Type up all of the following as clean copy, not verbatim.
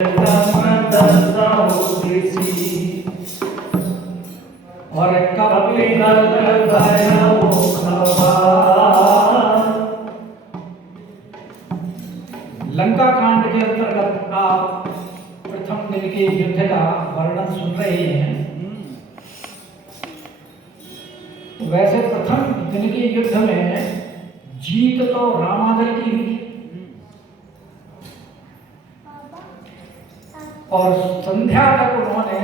और कभी लंका कांड के अंतर्गत आप प्रथम दिन के युद्ध का वर्णन सुन रहे हैं। तो वैसे प्रथम दिन के युद्ध में जीत तो रामादल की हुई और संध्या तक उन्होंने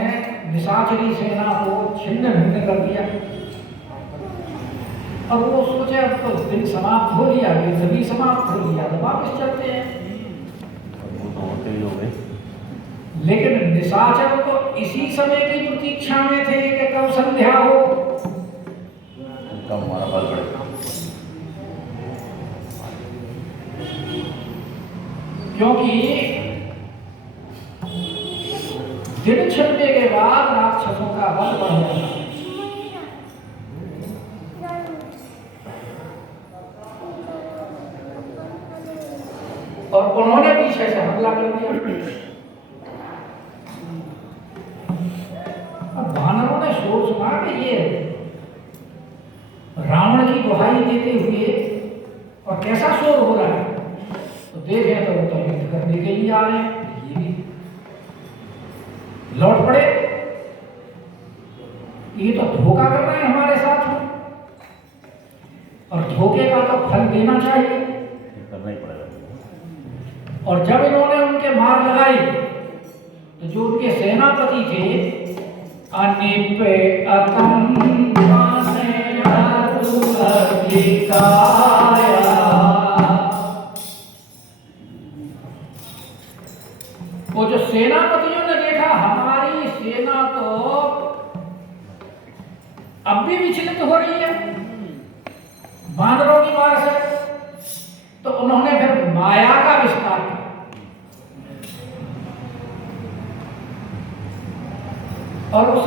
निशाचरी सेना को छिन्न भिन्न कर दिया। और वो सोचे अब तो दिन समाप्त हो लिया, युद्ध भी समाप्त हो लिया, तो वापस चलते हैं। लेकिन निशाचर तो इसी समय की प्रतीक्षा में थे कि कब संध्या हो, कब हमारा बल बढ़ेगा। क्योंकि दिन छिपने के बाद राक्षसों का बल बढ़ जाता। और उन्होंने पीछे से हमला कर दिया। अब वानरों ने शोर सुना कि ये रावण की दुहाई देते हुए और कैसा शोर हो रहा है, तो देखे तो वो तो युद्ध करने के लिए आ रहे हैं। ये भी लौट पड़े, ये तो धोखा कर रहे हैं हमारे साथ में, और धोखे का तो फल देना चाहिए, करना ही पड़ेगा। और जब इन्होंने उनके मार लगाई तो जो उनके सेनापति थे अनिप वो जो सेनापतियों ने देखा हमारी सेना तो अब भी विचलित हो रही है वानरों की मार से, तो उन्होंने फिर माया का विस्तार किया। और उस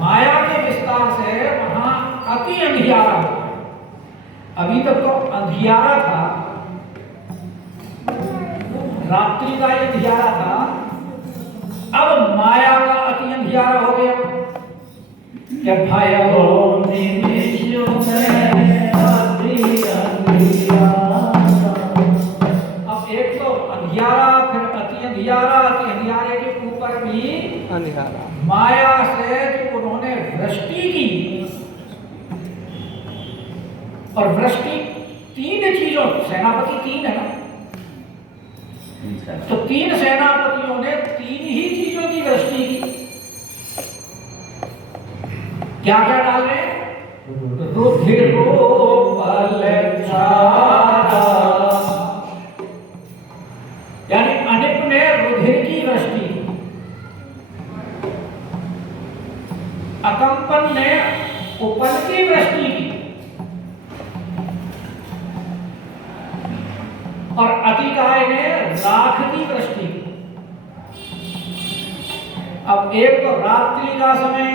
माया के विस्तार से वहां अति अंधियारा हो गया। अभी तक तो अंधियारा था, रात्रि का अंधियारा था, अब माया का अति अंधियारा हो गया। क्या भय हो निमिषों में अति अंधियारा। अब एक तो अंधियारा, फिर अति अंधियारा, अति अंधियारे के ऊपर भी अंधियारा। माया से जो उन्होंने वृष्टि की, और वृष्टि तीन चीजों, सेनापति तीन है ना, तो तीन सेनापतियों ने तीन ही चीजों की वृष्टि की। क्या क्या डाल रहे हैं? यानी अनिप ने रुधिर की वृष्टि, अकंपन ने उपल की वृष्टि की, और अतिकाय ने राख की वृष्टि की। अब एक तो रात्रि का समय,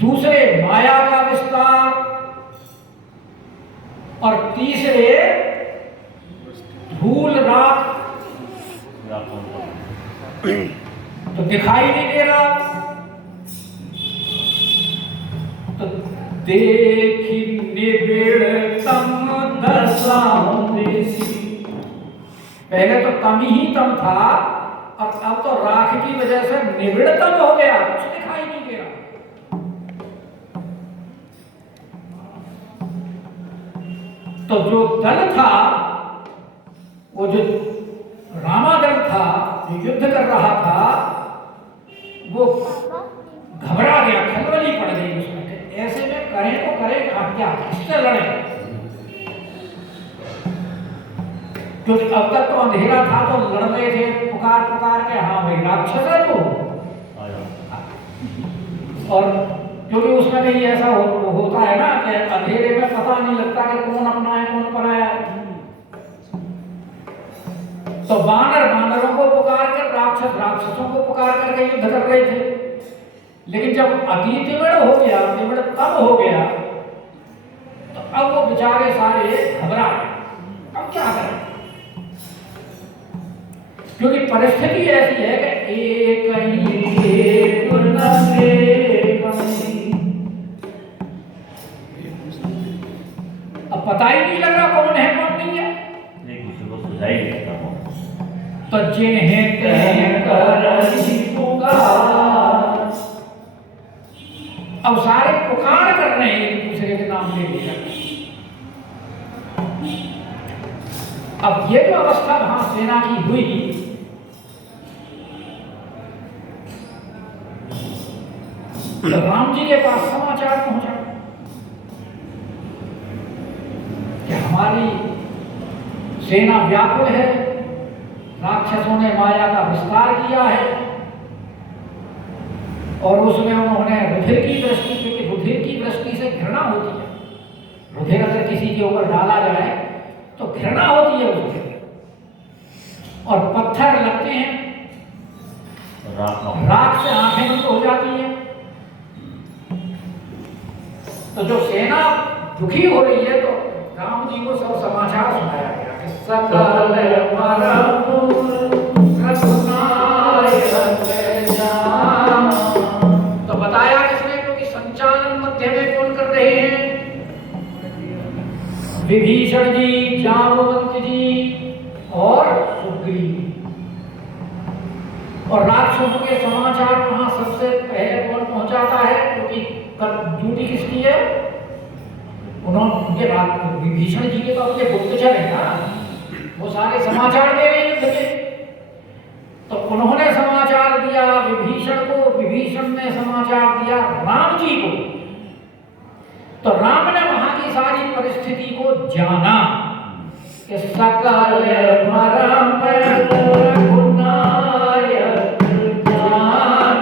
दूसरे माया का विस्तार, और तीसरे धूल राख, तो दिखाई नहीं दे रहा। तो देखी निबिड़तम दशाओं देसी, पहले तो तम ही तम था, और अब तो राख की वजह से निबिड़तम हो गया, कुछ दिखाई नहीं दे रहा। तो जो दल था, वो जो रामादल था, जो युद्ध कर रहा था, वो घबरा गया, खलबली पड़ गई उसमें। ऐसे में करें तो करें क्या, किससे लड़े? क्योंकि अब तक तो अंधेरा था, तो लड़ रहे थे पुकार पुकार के, हाँ भाई राक्षस है तो। और क्योंकि उसमें कहीं ऐसा होता है ना कि अंधेरे में पता नहीं लगता कि कौन अपना है कौन पराया है। तो वानर वानरों को पुकार कर, राक्षस राक्षसों को पुकार करके युद्ध कर रहे थे। लेकिन जब अति तिमिर हो गया, तिमिर तब हो गया, तो अब वो बेचारे सारे घबरा गए। अब क्या करें? क्योंकि परिस्थिति ऐसी है कि एक न एक नहीं। अब पता ही नहीं लग रहा कौन है कौन नहीं है। एक दूसरे को सुझाई देता हूँ। तो जिन्हें कह करही पुकार, अब सारे पुकार कर रहे हैं एक दूसरे के नाम ले लिया। अब ये जो अवस्था वहां सेना की हुई, तो राम जी के पास समाचार पहुंचा कि हमारी सेना व्याकुल है, राक्षसों ने माया का विस्तार किया है और उसमें उन्होंने रुधिर की दृष्टि, क्योंकि रुधिर की दृष्टि से घृणा होती है। रुधिर अगर किसी के ऊपर डाला जाए तो घृणा होती है उससे, और पत्थर लगते हैं, राख से आंखें बंद हो जाती हैं। तो जो सेना दुखी हो रही है, तो राम जी को सब समाचार सुनाया गया कि सकल तो बताया किसने, क्योंकि संचालन मध्य में कौन कर रहे हैं? विभीषण जी, जामवंत जी और सुग्रीव। और राक्षसों के समाचार वहां सबसे पहले कौन पहुंचाता है? क्योंकि ड्यूटी किसकी है? उनके बाद विभीषण जी के तो अपने गुप्तचर है ना, वो सारे समाचार दे रहे हैं। तो उन्होंने समाचार दिया विभीषण को, विभीषण ने समाचार दिया राम जी को। तो राम ने वहां की सारी परिस्थिति को जाना कि सकल मरम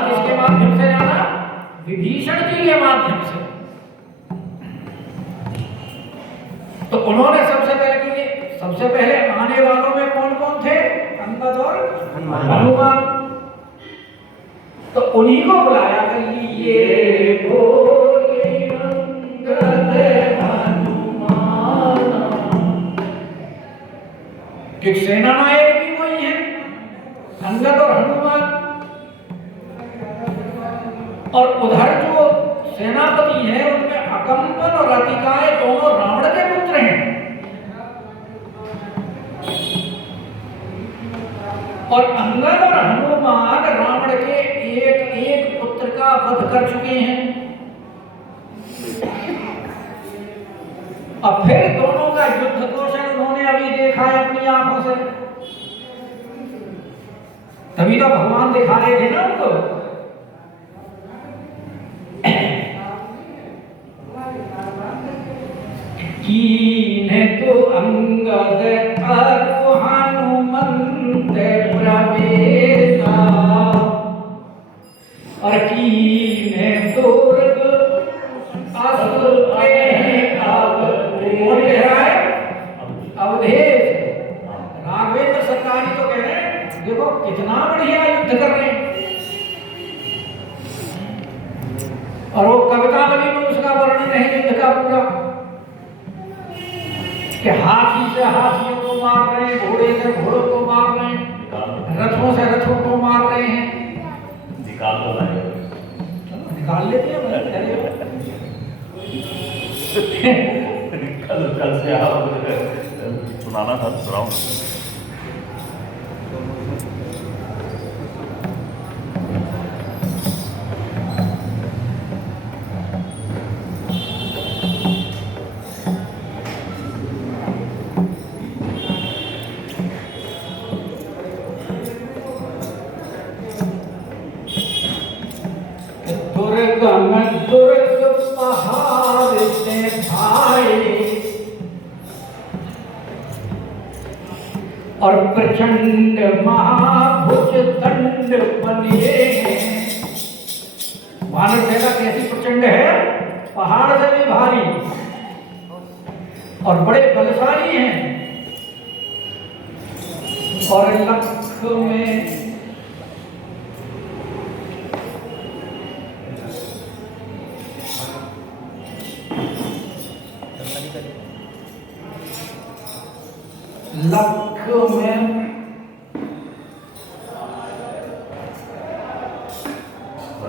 किसके माध्यम से जाना? विभीषण जी के माध्यम से। तो उन्होंने सबसे पहले आने वालों में कौन कौन थे? अंगद और हनुमान। तो उन्हीं को बुलाया कि ये बोले अंगद हनुमान, कि सेना नायक भी वही है, अंगद और हनुमान। और उधर जो सेनापति है उनमें अकंपन और अतिकाय दोनों रावण के पुत्र हैं। और अंगद और हनुमान रावण के एक एक पुत्र का वध कर चुके हैं। अब फिर दोनों का युद्ध कौशल उन्होंने अभी देखा है अपनी आंखों से, तभी तो भगवान दिखा रहे थे ना उनको। कीन्हे तो अंगद अरु हनुमंत प्रवेशा, और कीन्हे दुर्ग असुर के अवधेश। राघवेंद्र सरकारी तो कह रहे हैं देखो कितना बढ़िया युद्ध कर रहे हैं। और वो कवितावली में उसका वर्णन है युद्ध का पूरा, कि हाथी से हाथियों को मार रहे हैं, घोड़े से घोड़ों को मार रहे हैं, रथों से रथों को मार रहे हैं। निकाल लेते हैं कल से आप सुनाना था, सुनाओ। दुर्ग पहाड़ से भाई, और प्रचंड महाभुज दंड बने। मानव सेना कैसी प्रचंड है? पहाड़ से भी भारी और बड़े बलशाली हैं। और लख में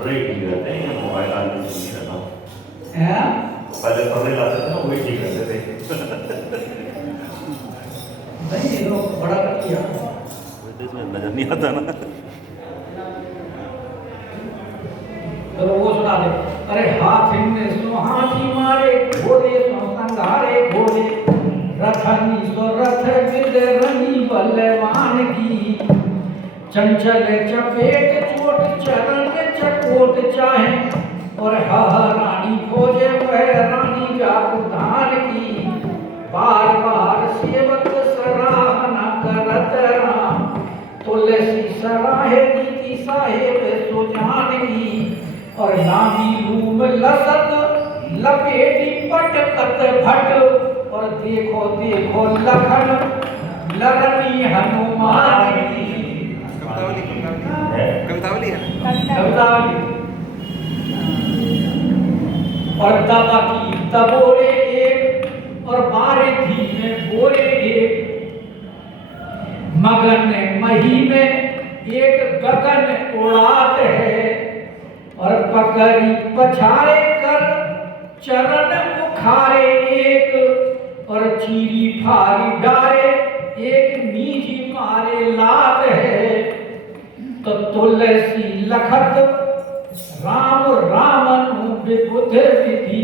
पर्रे ही ठीक रहते हैं, मोबाइल आदमी से नहीं रहता। हैं? पहले पर्रे लाते थे ना, वही ठीक रहते थे। नहीं, ये लोग बड़ा कर दिया। इसमें नजर नहीं आता ना। तो वो सुना दे, अरे हाथी में सो हाथी मारे, घोड़े सो संघारे घोड़े, रथनी सो रथ गिर रनी बलवान की, चंचल चपेट चोट चरण चकोट चाहे, और रानी खोजे वह रानी जागुधान की, बार बार सेवक सराहना करत राम, तुलसी सराहे नीति साहेब सुजान की, और नामी लूम लसत लपेटी पटकत भट, और देखो देखो लखन लरनी हनुमान की। कवितावली है ना? कवितावली। और दबा की तबोरे एक, और बारे थी में बोरे एक, मगन मही में एक गगन उड़ात है, और पकड़ी पछारे कर चरण उखारे एक, और चीरी फारी डारे एक मीठी मारे लात है, तो तुलसी लखत राम रामनु विबुध विधि,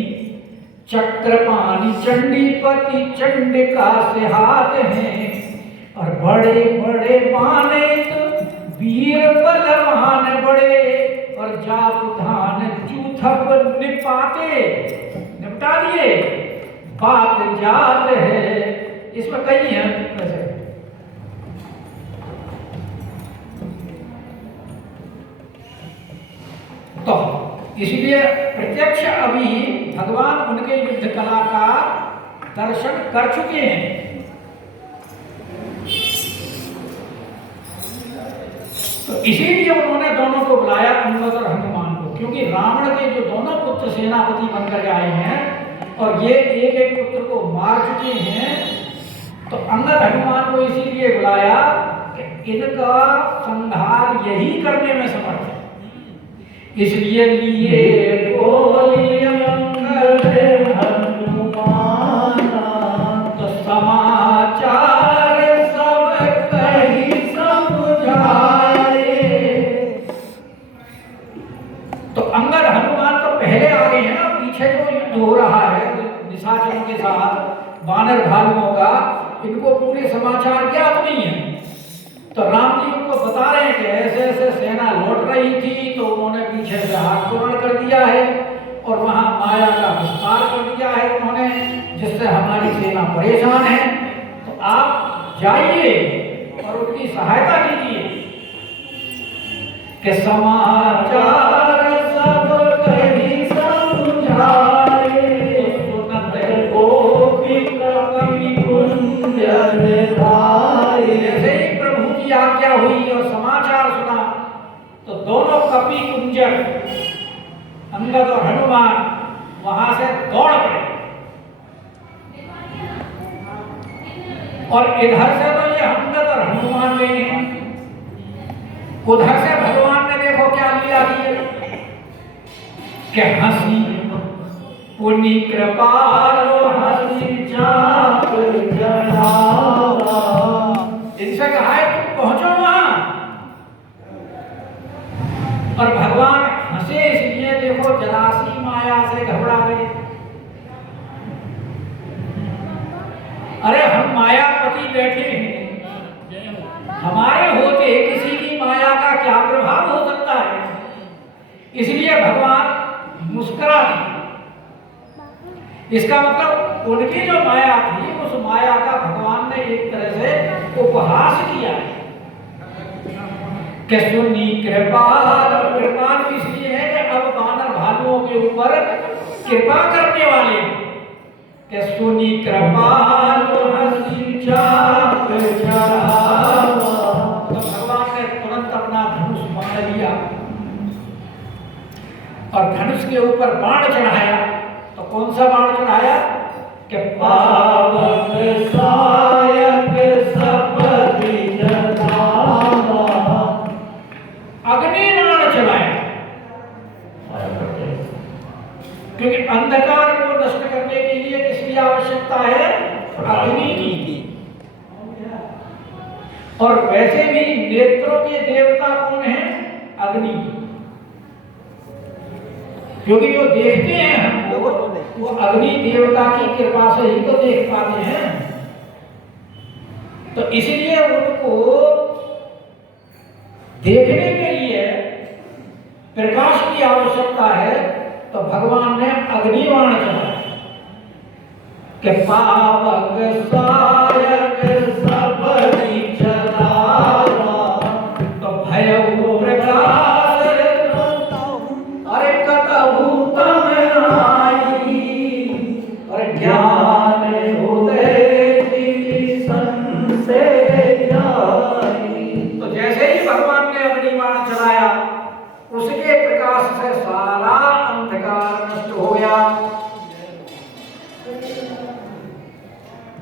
चक्रपाणी चंडीपति चंडिका से हाथ हैं, और बड़े बड़े मानित वीर बलवान बड़े, और जागुधान चूथप निपाते, निपटा दिए, बात जात है। इसमें कई हैं वैसे। तो इसलिए प्रत्यक्ष अभी भगवान उनके युद्ध कला का दर्शन कर चुके हैं। तो इसीलिए उन्होंने दोनों को बुलाया, अंगद और हनुमान को, क्योंकि रावण के जो दोनों पुत्र सेनापति बनकर आए हैं और ये एक एक पुत्र को मार चुके हैं, तो अंगद हनुमान को इसीलिए बुलाया कि इनका संहार यही करने में समर्थ है। इसलिए लिए बोली अंगद हनुमान, तो समाचार सब कही समझाए। तो अंगद हनुमान तो पहले आ गए हैं ना, पीछे जो युद्ध हो रहा है निशाचरों के साथ, वानर भालुओं का, इनको पूरे समाचार ज्ञात नहीं है। तो राम जी उनको बता रहे हैं कि ऐसे ऐसे सेना लौट रही थी, तो उन्होंने पीछे से हाथ तोड़ कर दिया है, और वहां माया का विस्तार कर दिया है उन्होंने, जिससे हमारी सेना परेशान है। तो आप जाइए और उनकी सहायता कीजिए कि समाचार सब कहीं समझाए, सुनत गोपी कवि कुंज धारे। जैसे ही प्रभु की आज्ञा हुई और समाचार सुना, तो दोनों कपि कुंजर अंगद और हनुमान वहां से दौड़ पड़े, और इधर से तो ये अंगद और हनुमान गए हैं, उधर से भगवान ने देखो क्या लीला की कि हंसी पुनि कृपालो हंसी चाप चढ़ावा। इनसे कहा है तुम पहुंचो वहां, और भगवान हंसे इसलिए देखो जरासी माया से घबरा गए। अरे हम मायापति बैठे हैं, हमारे होते किसी की माया का क्या प्रभाव हो सकता है। इसलिए भगवान मुस्कुरा दिए। इसका मतलब उनकी जो माया थी, उस माया का भगवान ने एक तरह से उपहास किया कि सुनी कृपाल। कृपाल इसलिए है कि अब वानर भालुओं के ऊपर कृपा करने वाले हैं कि सुनी कृपाल हंसी चाप चढ़ावा। तो भगवान ने तुरंत अपना धनुष बांध लिया और धनुष के ऊपर बाण चढ़ाया। तो कौन सा बाण चढ़ाया कि पावक सायक सपति जनावा। अग्नि बाण चढ़ाया। अग्नि की। और वैसे भी नेत्रों के देवता कौन है? अग्नि। क्योंकि जो देखते हैं हम लोग वो अग्नि देवता की कृपा से ही तो देख पाते हैं। तो इसलिए उनको देखने के लिए प्रकाश की आवश्यकता है। तो भगवान ने अग्निबाण चलाया कि पावक सायक सब चलावा तो भयउ प्रकाश अरे कतहु तम नाई और ज्ञान उदय संशय जाई। तो जैसे ही भगवान ने अग्निबाण चलाया उसके प्रकाश से सारा अंधकार नष्ट हो गया।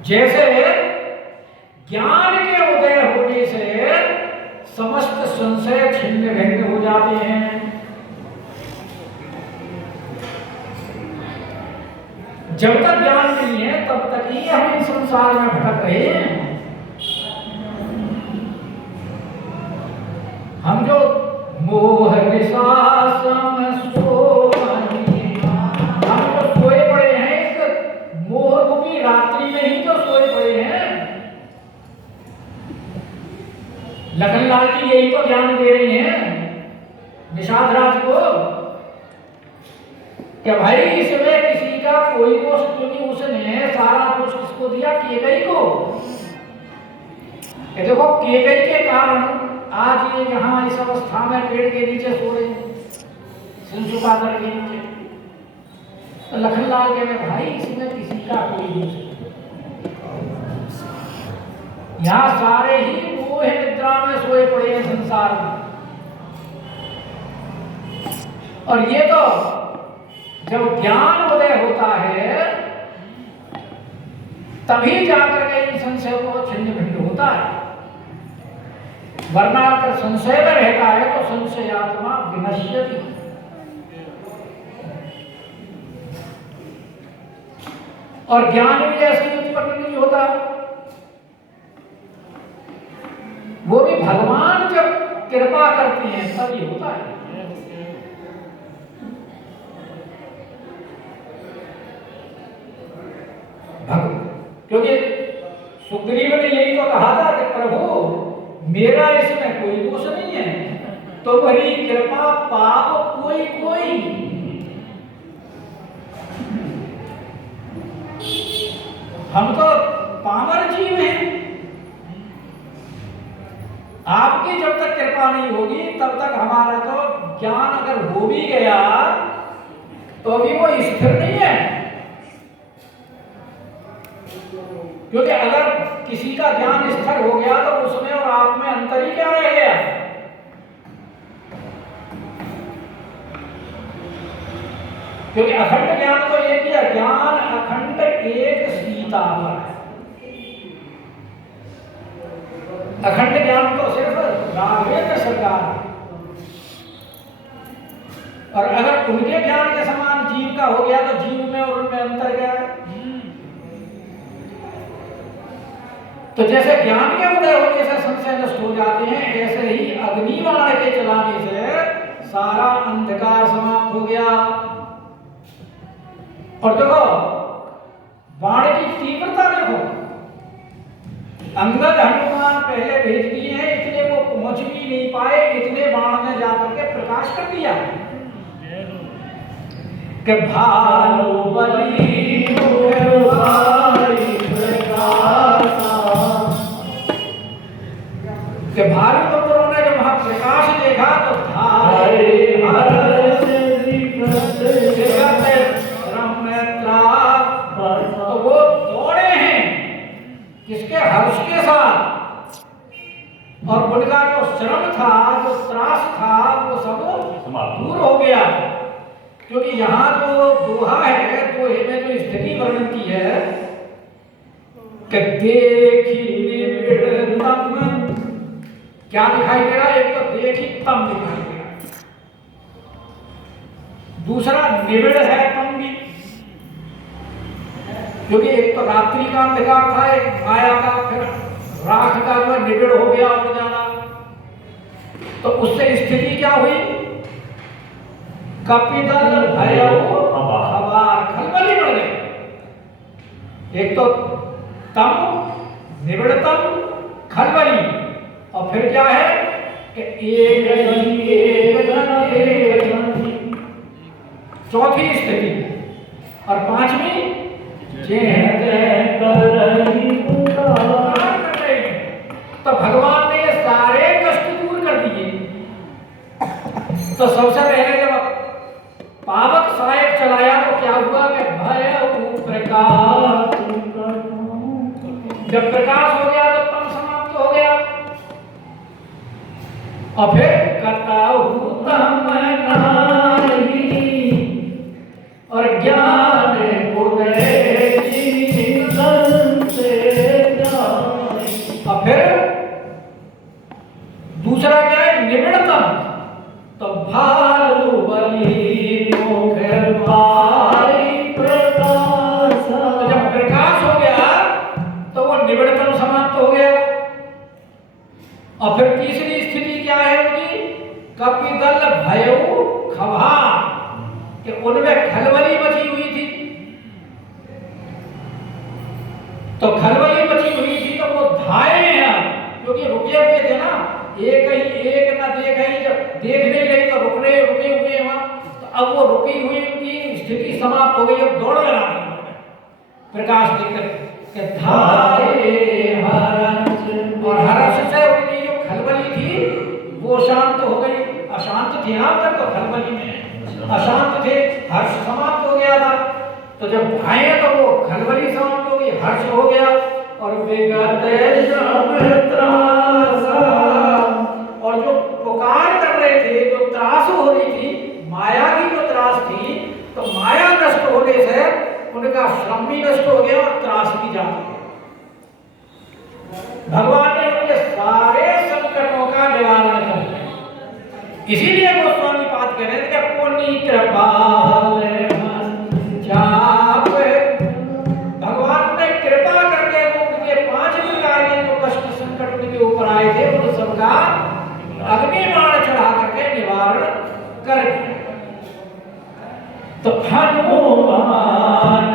जैसे ज्ञान के उदय होने से समस्त संशय छिन्न भिन्न हो जाते हैं। जब तक ज्ञान नहीं है तब तक ही हम इस संसार में भटक रहे हैं। हम जो मोह विशासम सोमनी, हम जो सोए पड़े हैं इस मोह रूपी रात्रि में ही तो सोए पड़े हैं। लखनलाल जी यही तो ज्ञान दे रही हैं निषाद राज को कि भाई इसमें किसी का कोई दोष क्योंकि उसने सारा दोष किसको दिया? केकई को। देखो केकई के कारण आज ये यहाँ इस अवस्था में पेड़ के नीचे सो रहे हैं, सिंसुपादर के नीचे। तो लखनलाल कह रहे भाई इसमें किसी का कोई दोष नहीं। यहाँ सारे ही मोह निद्रा में सोए पड़े हैं संसार में। और ये तो जब ज्ञान उदय होता है तभी जाकर के इन संशय को छिन्न भिन्न होता है। वरना अगर संशय में रहता है तो संशयात्मा विनश्यति। और ज्ञान भी ऐसी उत्पत्ति नहीं होता। वो भी भगवान जब कृपा करते हैं तभी होता है। क्योंकि सुग्रीव ने यही तो कहा था कि प्रभु मेरा इसमें कोई दोष नहीं है, तो वही कृपा पाप कोई कोई। हम तो पामर जीव हैं। आपकी जब तक कृपा नहीं होगी तब तक हमारा तो ज्ञान अगर हो भी गया तो अभी वो स्थिर नहीं है। क्योंकि अगर किसी का ज्ञान स्थिर हो गया तो उसमें और आप में अंतर ही क्या रह गया? क्योंकि अखंड ज्ञान तो एक ही है, ज्ञान अखंड एक सीता पर है। अखंड ज्ञान तो सिर्फ राघवेंद्र सरकार है। और अगर उनके ज्ञान के समान जीव का हो गया तो जीव में और उनमें अंतर क्या है? तो जैसे ज्ञान के उदय होने से संशय नष्ट हो जाते हैं, ऐसे ही अग्निबाण के चलाने से सारा अंधकार समाप्त हो गया। और देखो बाण की तीव्रता देखो, अंगद हनुमान पहले भेज दिए हैं, इतने वो पहुंच भी नहीं पाए, इतने बाण ने जाकर के प्रकाश कर दिया कि भानु बली कि भारी पुत्रों ने जब वहां प्रकाश देखा तो तो वो दौड़े हैं किसके? हर्ष के साथ। और उनका जो श्रम था, जो त्रास था, वो सब दूर हो गया। क्योंकि यहाँ जो दोहा है तो इनमें जो स्थिति वर्णन की है कि देखी क्या दिखाई दे रहा है? एक तो देखी तम दिखाई दे रहा है, दूसरा निबिड़ है तम भी। क्योंकि एक तो रात्रि का अंधकार था, एक माया का, फिर राख का जो निबिड़ हो गया उड़ जाना। तो उससे स्थिति क्या हुई? कपिदल भयउ खबार, खलबली बढ़ गई। एक तो तम निबिड़तम खलबली, और फिर क्या है कि एक चौथी स्थिति, और पांचवी तो भगवान ने ये सारे कष्ट दूर कर दिए। तो सबसे पहले जब पावक सहायक चलाया तो क्या हुआ कि भय प्रकाश, जब प्रकाश हो गया तो तम समाप्त हो गया। और फिर कताहु तम नाही और ज्ञान उदय और फिर दूसरा क्या है? निबिड़तम, तो भालु बलि मुख पाई प्रकाश, तो जब प्रकाश हो गया तो वो निबिड़तम समाप्त हो गया। और फिर तीसरी स्थिति क्या है उनकी? कपिदल भयउ खबार, कि उनमें खलबली मची हुई थी। तो खलबली मची हुई थी तो वो धाये हैं, क्योंकि रुके हुए थे ना, एक ना देख ही, जब देख नहीं रही तो रुके हुए वहां। तो अब वो रुकी हुई उनकी स्थिति समाप्त हो गई, अब दौड़ लगा प्रकाश देखकर धाये हर्ष, और हर्ष से उनकी जो खलबली थी वो शांत हो गई। अशांत थे यहाँ तक, तो खलबली में अशांत थे, हर्ष समाप्त हो गया था। तो जब आए तो वो खलबली समाप्त हो गई, हर्ष हो गया। और और जो पुकार कर रहे थे, जो त्रास हो रही थी, माया की जो त्रास थी, तो माया नष्ट होने से उनका श्रम भी नष्ट हो गया और त्रास भी जा गया। भगवान ने उनके सारे संकटों का निवारण कर दिया। इसीलिए गोस्वामी पाद कह रहे थे कि पुण्य कृपाल जाप, भगवान ने कृपा करके उनके 5 प्रकार के जो कष्ट संकट उनके ऊपर आए थे उन सबका अग्निबाण चढ़ा करके निवारण कर दिया। तो हनुमान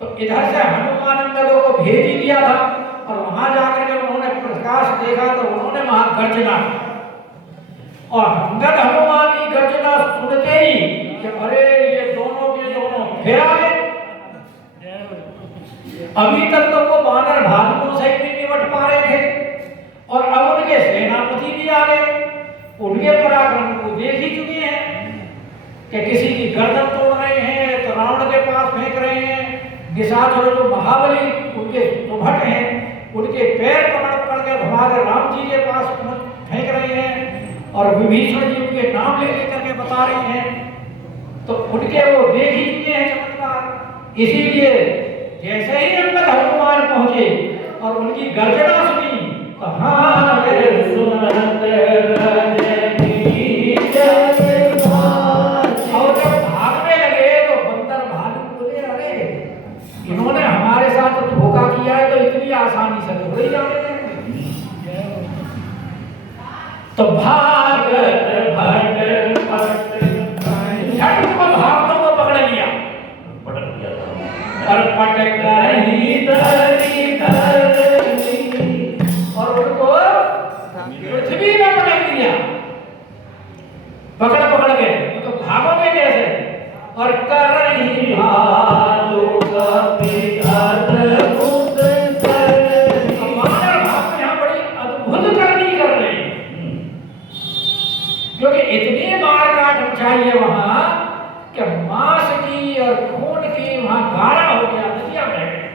तो इधर से हनुमान अंगदों को भेज ही दिया था, और वहां जाकर के उन्होंने प्रकाश देखा तो उन्होंने वहां गर्जना, और अंगद हनुमान की गर्जना सुनते ही कि अरे ये दोनों के दोनों फिर आ गए। अभी तक तो वो बानर भालुओं से ही नहीं निपट पा रहे थे, और अब उनके सेनापति भी आ गए। उनके पराक्रम को देख ही चुके हैं कि किसी की गर्दन तोड़ रहे हैं तो रावण के पास फेंक रहे हैं, निशाचर जो महाबली उनके सुभट हैं उनके पैर पकड़ पकड़ के भगवान राम जी के पास फेंक रहे हैं, और विभीषण जी उनके नाम ले लेकर के बता रहे हैं। तो उनके वो देख ही चुके हैं चमत्कार। इसीलिए जैसे ही अंगद हनुमान पहुंचे और उनकी गर्जना सुनी तो हाँ और जब भागने लगे तो बंदर भालू बोले अरे इन्होंने हमारे साथ धोखा किया है तो इतनी आसानी से थोड़ी जाने देंगे। तो भागत भट भागतों को पकड़ लिया और पटक और उनको पृथ्वी में पटक दिया पकड़ पकड़ के। तो भागोगे कैसे? और करही भालू यहाँ बड़ी अद्भुत करनी कर रहे हैं, क्योंकि इतनी मार काट मचाई है वहां कि मांस की और खून की वहां गाढ़ा हो गया, नदियां बह गई।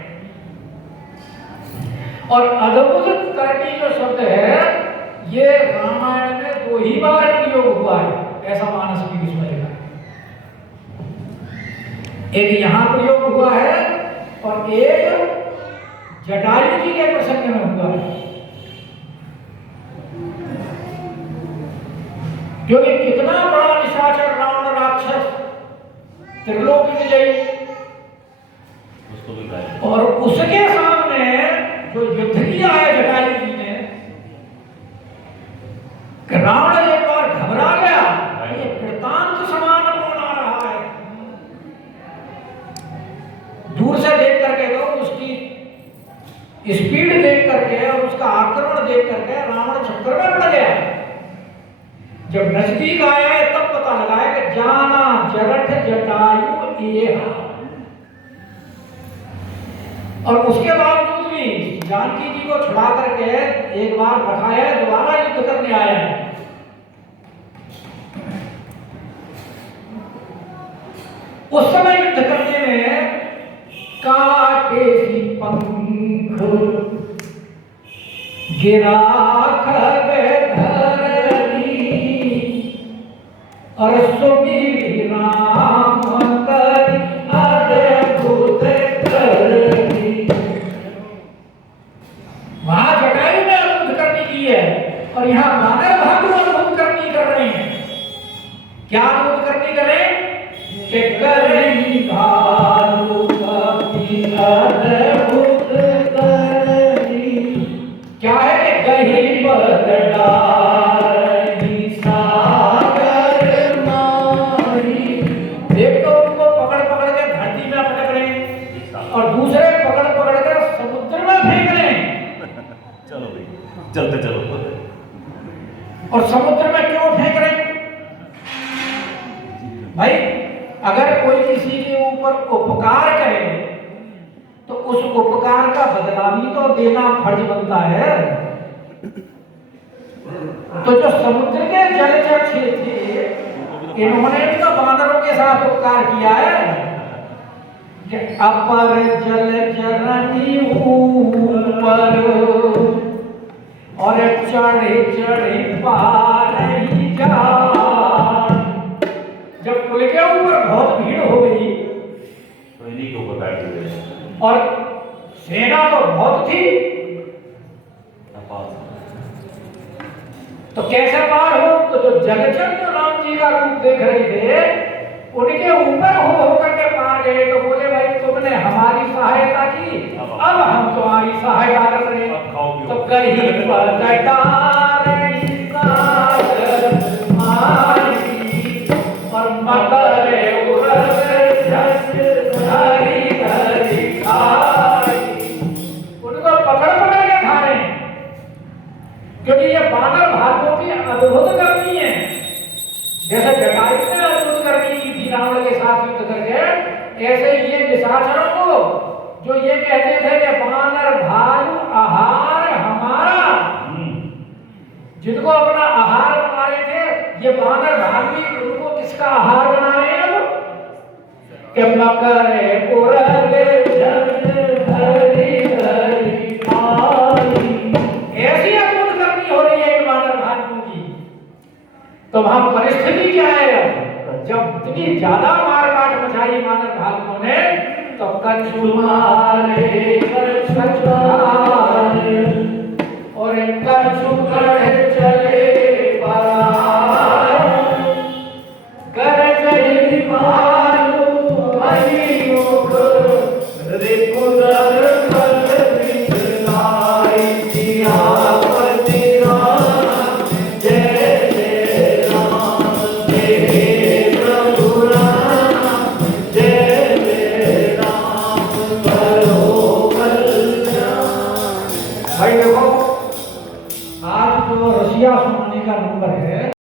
और अद्भुत करनी जो शब्द है ये रामायण में 2 ही बार प्रयोग हुआ है, ऐसा मानस भी विस्मय का। एक यहाँ प्रयोग हुआ है और एक जटायु जी के प्रसंग में हुआ है। क्योंकि कितना बड़ा निशाचर रावण त्रिलोक विजयी, उसको भी गाय और उसके सामने जो युद्ध किया है जटायु जी ने, कि रावण एक बार घबरा गया, ये वृतांत समान कौन आ रहा है। दूर से देख करके तो उसकी स्पीड देख करके और उसका आक्रमण देख करके रावण चक्कर में पड़ गया। जब नजदीक आया है तब पता लगा है कि जाना जरठ जटायु ये, और उसके बावजूद भी जानकी जी को छुड़ा करके एक बार रखाया, दोबारा युद्ध करने आया है। उस समय युद्ध करने में काटे सी पंख गिरा और सुबीर राम कर अद्भुत करनी। वहां जटायु ने अद्भुत करनी की है और यहाँ मानव भागु अद्भुत करनी कर रहे हैं। क्या अद्भुत करनी करें कि करनी भालू कपि अद्भुत करनी। क्या है कि गही बदला और दूसरे पकड़ पकड़ कर समुद्र में फेंक रहे। चलो भाई चलते चलो। और समुद्र में क्यों फेंक रहे भाई? अगर कोई किसी के ऊपर उपकार करे तो उस उपकार का बदला भी तो देना फर्ज बनता है। तो जो समुद्र के जलचर थे इन्होंने भी तो बानरों के साथ उपकार किया है। अपर जल चरनी ऊपर और चढ़े चढ़े पार ही जा। जब पुल के ऊपर बहुत भीड़ हो गई तो इन्हीं के ऊपर बैठ गए और सेना तो बहुत थी, तो कैसे पार हो? तो जो जलचर जो राम जी का रूप देख रहे थे उनके ऊपर हो करके पार गए। तो बोले भाई तुमने हमारी सहायता की, अब हम तुम्हारी सहायता कर रहे हैं। तो कहीं और मकर उनको पकड़ पकड़ के खा रहे हैं, क्योंकि ये बानर भागों की अद्भुत करनी है। जैसे जटायु ने अद्भुत करनी की थी रावण के साथ युद्ध करके, ऐसे ये निशाचरों को जो ये कहते थे कि बानर भालू आहार हमारा, जिनको अपना आहार बना रहे थे, ये बानर भालू उनको किसका आहार बना रहे हैं? कि मकर उड़ले जल हरी हरी आई। ऐसी अद्भुत करनी हो रही है बानर भालू की। तो वहां परिस्थिति क्या है? जब इतनी ज्यादा मार काट मचाई मानव भालुओं ने, तो कछु मारे और कछु कर चले कर गई भालू हरि मुख रिपुदर भाई देखो, आज जो रसिया सुनाने का नंबर है